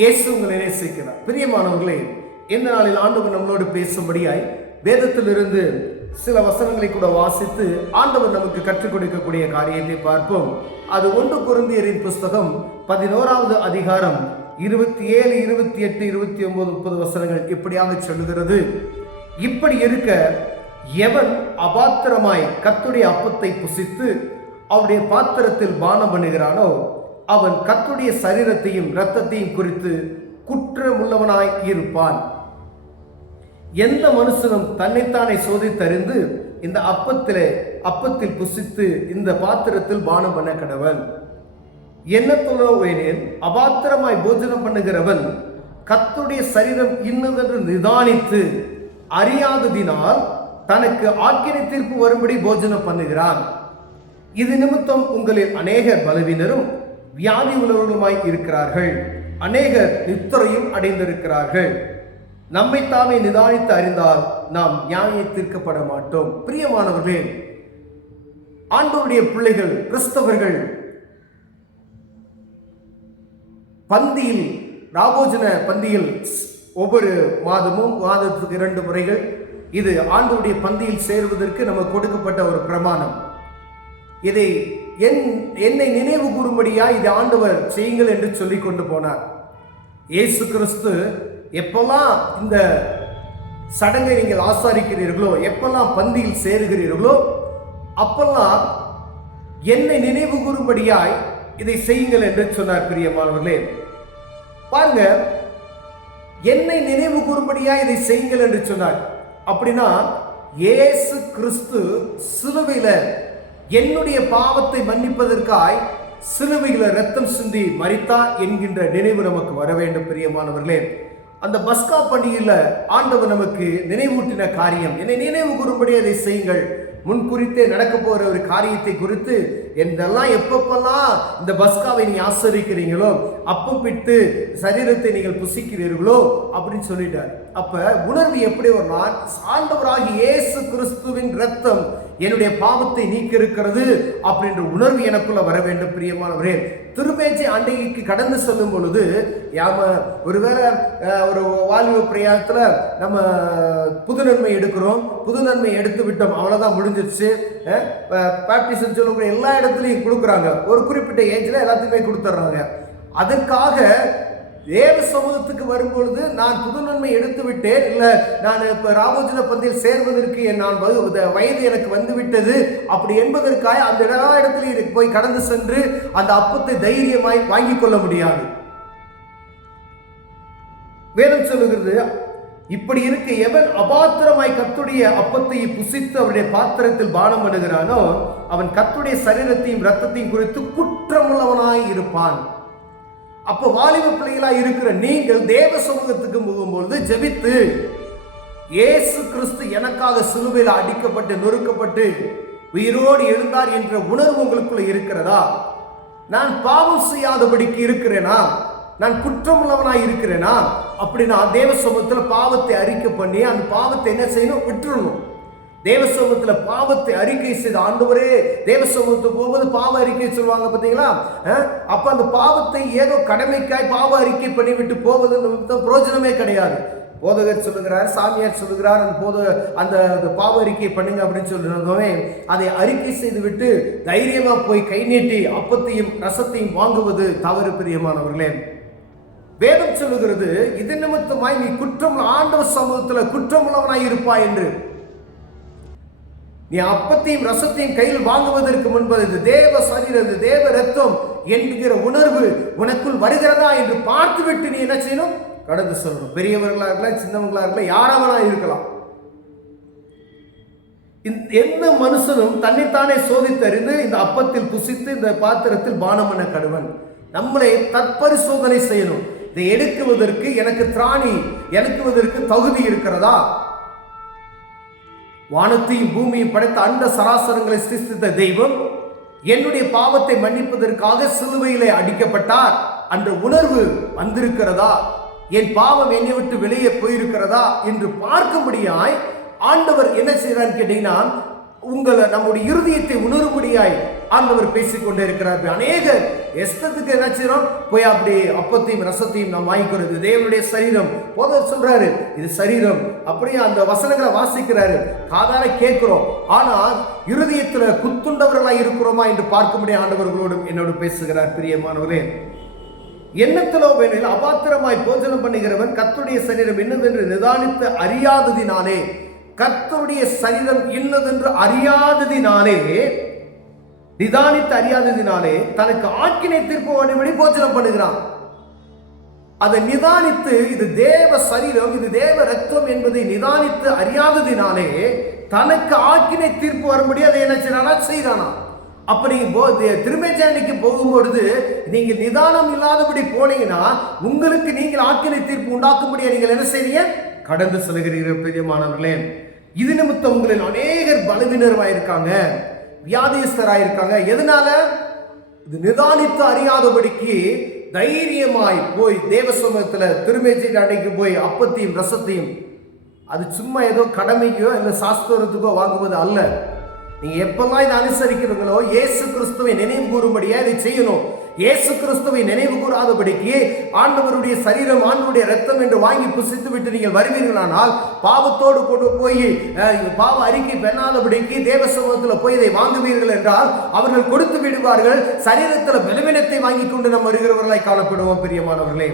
இயேசு உங்களை நேசிக்கிறார். பிரியமானவர்களே, இந்த நாளில் ஆண்டவர் நம்மளோடு பேசும்படியாய் வேதத்திலிருந்து சில வசனங்களை கூட வாசித்து ஆண்டவர் நமக்கு கற்றுக் கொடுக்கக்கூடிய காரியத்தை பார்ப்போம். அது 1 கொரிந்தியரின் புஸ்தகம் 11வது அதிகாரம் 27, 28, 29, 30 வசனங்கள் இப்படியாக சொல்லுகிறது. இப்படி இருக்க, எவன் அபாத்திரமாய் கர்த்தருடைய அப்பத்தை புசித்து அவருடைய பாத்திரத்தில் பானம் பண்ணுகிறானோ அவன் கர்த்தருடைய சரீரத்தையும் இரத்தத்தையும் குறித்து குற்றமுள்ளவனாய் இருப்பான். எந்த மனுஷனும் தன்னைத்தானே சோதித்தறிந்து இந்த அப்பத்தில் புசித்து இந்த பாத்திரத்தில் பானம் பண்ண கடவன். என்ன சொல்லுவேன், அபாத்திரமாய் போஜனம் பண்ணுகிறவன் கர்த்தருடைய சரீரம் இன்னதென்று நிதானித்து அறியாததினால் தனக்கு ஆக்கினை தீர்ப்பு வரும்படி போஜனம் பண்ணுகிறான். இது நிமித்தம் உங்களில் அநேகர் பலவீனரும் வியாதி உள்ளவர்களுமாய் இருக்கிறார்கள், அநேகர் நித்திரையும் அடைந்திருக்கிறார்கள். நம்மை தாமே நிதானித்து அறிந்தால் நாம் நியாயம் தீர்க்கப்பட மாட்டோம். பிரியமானவர்களே, ஆண்டவருடைய பிள்ளைகள் கிறிஸ்தவர்கள் பந்தியில், ராபோஜன பந்தியில் ஒவ்வொரு மாதத்துக்கு 2 முறைகள் இது ஆண்டவருடைய பந்தியில் சேருவதற்கு நமக்கு கொடுக்கப்பட்ட ஒரு பிரமாணம். இதை என்னை நினைவு கூறும்படியா இதை ஆண்டவர் செய்யுங்கள் என்று சொல்லி கொண்டு போனார். இயேசு கிறிஸ்து எப்பெல்லாம் இந்த சடங்கை நீங்கள் ஆசாரிக்கிறீர்களோ, எப்பெல்லாம் பந்தியில் சேருகிறீர்களோ, அப்பெல்லாம் என்னை நினைவு கூறும்படியாய் இதை செய்யுங்கள் என்று சொன்னார். பிரியமானவர்களே, பாருங்க, என்னை நினைவு கூறும்படியாய் இதை செய்யுங்கள் என்று சொன்னார். அப்படின்னா இயேசு கிறிஸ்து சிலுவையில என்னுடைய பாவத்தை மன்னிப்பதற்காய் சிலுவையில ரத்தம் சிந்தி மரித்தார் என்கின்ற நினைவு நமக்கு வர வேண்டும். பிரியமானவர்களே, அந்த பஸ்கா பண்டிகையில ஆண்டவர் நமக்கு நினைவூட்டின காரியம், என்னை நினைவு கூறும்படி அதை செய்யுங்கள். முன்குறித்தே நடக்க போகிற ஒரு காரியத்தை குறித்து என்றெல்லாம் எப்பப்பெல்லாம் இந்த பஸ்காவை நீ ஆசரிக்கிறீங்களோ அப்பம் பிட்டு சரீரத்தை நீங்கள் புசிக்கிறீர்களோ அப்படின்னு சொல்லிட்டார். அப்ப உணர்வு எப்படி வரும்னா, ஆண்டவராகிய இயேசு கிறிஸ்துவின் ரத்தம் என்னுடைய பாவத்தை நீக்கி இருக்கிறது அப்படின்ற உணர்வு எனக்குள்ள வர வேண்டும். பிரியமானவரே, திருமேச்சை அண்டைக்கு கடந்து செல்லும் பொழுது ஒருவேளை ஒரு வாலிப பிரயாணத்துல நம்ம புது நன்மை எடுக்கிறோம், புது நன்மை எடுத்து விட்டோம், அவ்வளவுதான் முடிஞ்சிருச்சு. பேப்டிசம் சொல்லக்கூடிய எல்லா இடத்துலையும் கொடுக்குறாங்க, ஒரு குறிப்பிட்ட ஏஜ்ல எல்லாத்துக்குமே கொடுத்துட்றாங்க. அதற்காக தேவ சமூகத்துக்கு வரும்பொழுது நான் புது நன்மை எடுத்து விட்டேன், இல்லை நான் இப்போ ராபோஜன பந்தியில் சேர்வதற்கு நான் வயது எனக்கு வந்துவிட்டது அப்படி என்பதற்காக அந்த எல்லா இடத்துலையும் போய் கடந்து சென்று அந்த அப்பத்தை தைரியமாய் வாங்கி கொள்ள முடியாது. வேதம் சொல்லுகிறது, இப்படி இருக்க எவன் அபாத்திரமாய் கர்த்தருடைய அப்பத்தை புசித்து அவருடைய பாத்திரத்தில் பானம் பண்ணுகிறானோ அவன் கர்த்தருடைய சரீரத்தையும் இரத்தத்தையும் குறித்து குற்றமுள்ளவனாய் இருப்பான். அப்போ வாலிப பிள்ளைகளா இருக்கிற நீங்கள் தேவ சமூகத்துக்கு போகும்பொழுது ஜெபித்து, இயேசு கிறிஸ்து எனக்காக சிலுவையில் அடிக்கப்பட்டு நொறுக்கப்பட்டு உயிரோடு எழுந்தார் என்ற உணர்வு உங்களுக்குள்ள இருக்கிறதா? நான் பாவம் செய்யாதபடிக்கு இருக்கிறேனா? நான் குற்றமுள்ளவனாய் இருக்கிறேனா? அப்படின்னா தேவ சமூகத்தில் பாவத்தை அறிக்கை பண்ணி அந்த பாவத்தை என்ன செய்யணும்? விட்டுறணும். தேவ சமூகத்தில் பாவத்தை அறிக்கை செய்த ஆண்டவரே, தேவ சமூகத்துக்கு போகும்போது பாவ அறிக்கை சொல்லுவாங்க பார்த்தீங்களா? அப்ப அந்த பாவத்தை ஏதோ கடமைக்காய் பாவ அறிக்கை பண்ணிவிட்டு போவது பிரயோஜனமே கிடையாது. போதகர் சொல்லுகிறார், சாமியார் சொல்லுகிறார், அந்த பாவ அறிக்கை பண்ணுங்க அப்படின்னு சொல்லுறதுமே அதை அறிக்கை செய்து விட்டு தைரியமா போய் கை நீட்டி அப்பத்தையும் ரசத்தையும் வாங்குவது தவறு. பிரியமானவர்களே, வேதம் சொல்லுகிறது, இது நிமித்தமாய் நீ ஆண்டவர் சமூகத்தில் குற்றமுள்ளவனாய் இருப்பாய் என்று. நீ அப்பத்தையும் ரசத்தையும் கையில் வாங்குவதற்கு முன்பு இது தேவ சரீரம், தேவ ரத்தம் என்கிற உணர்வு உனக்குள் வருகிறதா என்று பார்த்துவிட்டு நீ என்ன செய்யணும்? கடந்து சொல்லணும். பெரியவர்களா இருக்கலாம், சின்னவங்களா இருக்கலாம், யாராவனா இருக்கலாம். எந்த மனுஷனும் தன்னைத்தானே சோதித்தறிந்து இந்த அப்பத்தில் புசித்து இந்த பாத்திரத்தில் பானம் பண்ண கடவன். நம்மளை தற்பரிசோதனை செய்யணும். இதை எடுக்குவதற்கு எனக்கு திராணி எடுக்குவதற்கு தகுதி இருக்கிறதா? வானத்தையும் பூமியும் படைத்த அண்ட சராசரங்களை சிருஷ்டித்த தெய்வம் என்னுடைய பாவத்தை மன்னிப்பதற்காக சிலுவையிலே அடிக்கப்பட்டார் என்ற உணர்வு வந்திருக்கிறதா? என் பாவம் என்னை விட்டு வெளியே போயிருக்கிறதா என்று பார்க்கும்படியாய் ஆண்டவர் என்ன செய்யறான்னு கேட்டீங்கன்னா, நம்முடைய இருதயத்தை உணரும்படியாய் ஆண்டவர் பேசிக்கொண்டே இருக்கிறார். அநேகர் இஷ்டத்துக்கு என்ன செய்யறோம், போய் அப்படி அப்பத்தையும் ரசத்தையும் நாம் வாங்கிக்கிறது. தேவனுடைய சரீரம் போதர் சொல்றாரு, இது சரீரம். அப்படியே அந்த வசனங்களை வாசிக்கிறாரு, காதால கேட்கிறோம். ஆனால் இருதயத்துல குத்துண்டவர்களாய் இருக்கிறோமா என்று பார்க்கும்படி ஆண்டவர்களோடும் என்னோடு பேசுகிறார். பிரியமானவரே, எண்ணத்திலோ வேணில் அபாத்திரமாய் போஜனம் பண்ணுகிறவன் கர்த்தருடைய சரீரம் என்னதென்று நிதானித்து அறியாததினாலே, கர்த்தருடைய சரீரம் இன்னதென்று அறியாததினாலே, நிதானித்து அறியாததினாலே தனக்கு ஆக்கினை தீர்ப்பு வரும்படி போஜனம் பண்ணுகிறான். அதை நிதானித்து, இது தேவ சரீரம், இது தேவ ரத்தம் என்பதை நிதானித்து அறியாததினாலே தனக்கு ஆக்கினை தீர்ப்பு வரும்படி அதை என்ன செய்யறானா. அப்ப நீங்க திருமேஜாண்டிக்கு போகும்பொழுது நீங்க நிதானம் இல்லாதபடி போனீங்கன்னா உங்களுக்கு நீங்கள் ஆக்கினை தீர்ப்பு உண்டாக்கும்படியா நீங்கள் என்ன செய்றீங்க, கடந்து செல்கிறீர்கள். பிரியமானவர்களே, இது நிமித்தம் உங்களில் அநேகர் பலவீனராயிருக்காங்க, வியாதிஸ்தராயிருக்காங்க. எதனால? இது நிதானித்து அறியாதபடிக்கு தைரியமாய் போய் தேவ சமூகத்துல திருமேஜாண்டிக்கு போய் அப்பத்தையும் ரசத்தையும், அது சும்மா ஏதோ கடமைக்கோ இல்லை சாஸ்திரத்துக்கோ வாங்குவது அல்ல. நீங்க எப்பெல்லாம் இதை அனுசரிக்கிறீங்களோ இயேசு கிறிஸ்துவை நினைவு கூறும்படியா இதை செய்யணும். இயேசு கிறிஸ்துவை நினைவு கூறாதபடிக்கு ஆண்டவருடைய சரீரம், ஆண்டவருடைய ரத்தம் என்று வாங்கி புசித்து விட்டு நீங்கள் வருவீர்களானால் பாவத்தோடு கொண்டு போய் பாவ அறிக்கை பெண்ணாதபடிக்கு தேவ சமூகத்தில் போய் இதை வாங்குவீர்கள் என்றால் அவர்கள் கொடுத்து விடுவார்கள். சரீரத்தில் பலவீனத்தை வாங்கி கொண்டு நம்ம வருகிறவர்களாய் காணப்படுவோம். பிரியமானவர்களே,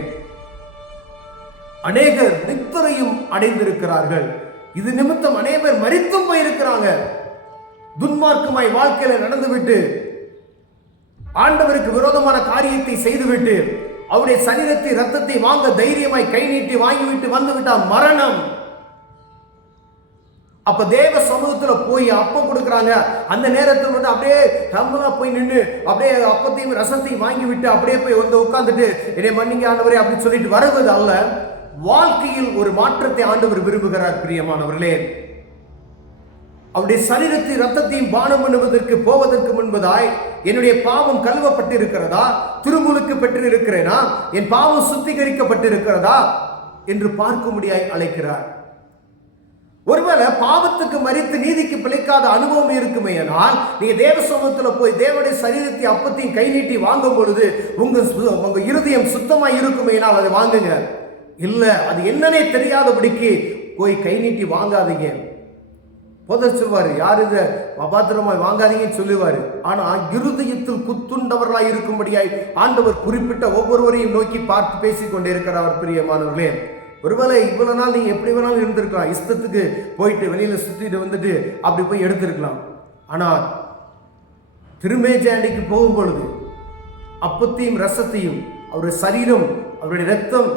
அநேகர் நித்திரையும் அடைந்திருக்கிறார்கள். இது நிமித்தம் அநேகர் மரித்தும் போயிருக்கிறாங்க. துன்மார்க்கமாய் வாழ்க்கையில நடந்துவிட்டு ஆண்டவருக்கு விரோதமான காரியத்தை செய்துவிட்டு அவருடைய சரீரத்தை ரத்தத்தை வாங்க தைரியமாய் கை நீட்டி வாங்கிவிட்டு வந்துவிட்டால் மரணம். அப்ப தேவ சமூகத்துல போய் அப்பம் கொடுக்குறாங்க. அந்த நேரத்தில் வந்து அப்படியே தம்பலா போய் நின்று அப்படியே அப்பத்தையும் ரசத்தையும் வாங்கிவிட்டு அப்படியே போய் வந்து உட்கார்ந்துட்டு என்னை மன்னிங்க ஆண்டவரே அப்படின்னு சொல்லிட்டு வருவது அல்ல. வாழ்க்கையில் ஒரு மாற்றத்தை ஆண்டவர் விரும்புகிறார். பிரியமானவர்களே, அவருடைய சரீரத்தை ரத்தத்தையும் பானம் பண்ணுவதற்கு போவதற்கு முன்பதாய் என்னுடைய பாவம் கழுவப்பட்டு இருக்கிறதா, திருமுழுக்கு பெற்று இருக்கிறேனா, என் பாவம் சுத்திகரிக்கப்பட்டு இருக்கிறதா என்று பார்க்கும்படியாய் அழைக்கிறார். ஒருவேளை பாவத்துக்கு மரித்து நீதிக்கு பிழைக்காத அனுபவம் இருக்குமே ஆனால் நீங்க தேவ சமூகத்துல போய் தேவனுடைய சரீரத்தை அப்பத்தையும் கை நீட்டி வாங்கும் பொழுது உங்க இருதயம் சுத்தமாய் இருக்குமே ஆனால் அதை வாங்குங்க. இல்ல, அது என்னன்னே தெரியாதபடிக்கு போய் கை நீட்டி வாங்காதீங்க. போதர் சொல்வாரு, யார் இதை அபாத்திரமாய் வாங்காதீங்கன்னு சொல்லுவாரு. ஆனா இருதயத்தில் குத்துண்டவர்களாய் இருக்கும்படியாய் ஆண்டவர் குறிப்பிட்ட ஒவ்வொருவரையும் நோக்கி பார்த்து பேசிக் கொண்டே இருக்கிறார். பிரியமானவர்களே, ஒருவேளை இவ்வளவு நாள் நீங்க எப்படி வேணாலும் இருந்திருக்கலாம், இஷ்டத்துக்கு போயிட்டு வெளியில சுத்திட்டு வந்துட்டு அப்படி போய் எடுத்திருக்கலாம். ஆனால் திருமேஜாண்டிக்கு போகும் பொழுது அப்பத்தையும் ரசத்தையும் அவருடைய சரீரம், அவருடைய ரத்தம்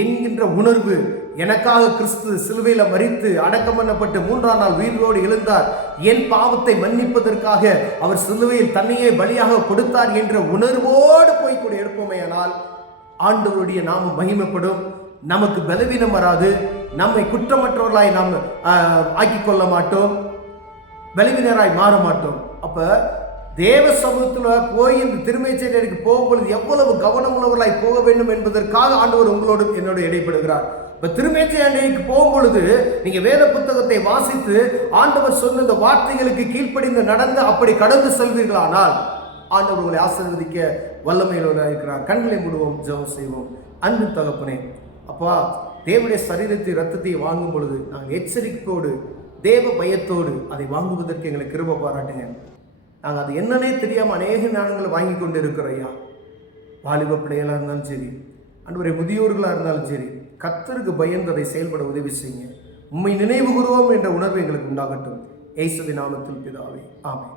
என்கின்ற உணர்வு, எனக்காக கிறிஸ்து சிலுவையில மரித்து அடக்கம் பண்ணப்பட்டு 3ஆம் நாள் உயிரோடு எழுந்தார், என் பாவத்தை மன்னிப்பதற்காக அவர் சிலுவையில் தன்னையே பலியாக கொடுத்தார் என்ற உணர்வோடு போய் கூட எடுப்போமேயானால் ஆண்டவருடைய நாமம் மகிமைப்படும். நமக்கு பலவீனம் வராது. நம்மை குற்றமற்றவர்களாய் நாம் ஆக்கிக் கொள்ள மாட்டோம், பலவீனராய் மாற மாட்டோம். அப்ப தேவ சமூகத்தில் போய் இந்த திருமேச்சேரிக்கு போகும்பொழுது எவ்வளவு கவனம் உள்ளவர்களாய் போக வேண்டும் என்பதற்காக ஆண்டவர் உங்களோடு என்னோடு இடைப்படுகிறார். இப்ப திருமேச்சேரிக்கு போகும் பொழுது நீங்க வேத புத்தகத்தை வாசித்து ஆண்டவர் சொன்ன இந்த வார்த்தைகளுக்கு கீழ்ப்படிந்து நடந்து அப்படி கடந்து செல்வீர்களானால் ஆண்டவர் உங்களை ஆசீர்வதிக்க வல்லமையுள்ளவராக இருக்கிறார். கண்களை மூடுவோம், ஜெபம் செய்வோம். அன்பு தகப்பனே, அப்பா, தேவனுடைய சரீரத்தை ரத்தத்தை வாங்கும் பொழுது நாங்கள் எச்சரிக்கையோடு தேவ பயத்தோடு அதை வாங்குவதற்கு எங்களை கிருபை பாராட்டுங்க. நாங்கள் அது என்னன்னே தெரியாமல் அநேக ஞானங்களை வாங்கி கொண்டு இருக்கிறோம். ஐயா, வாலிப பிள்ளைகளாக இருந்தாலும் சரி, அன்றைய முதியோர்களாக இருந்தாலும் சரி, கர்த்தருக்கு பயந்து அதை செயல்பட உதவி செய்யுங்க. உம்மை நினைவு கூறுவோம் என்ற உணர்வு எங்களுக்கு உண்டாகட்டும். இயேசுவின் நாமத்தில் பிதாவே, ஆமென்.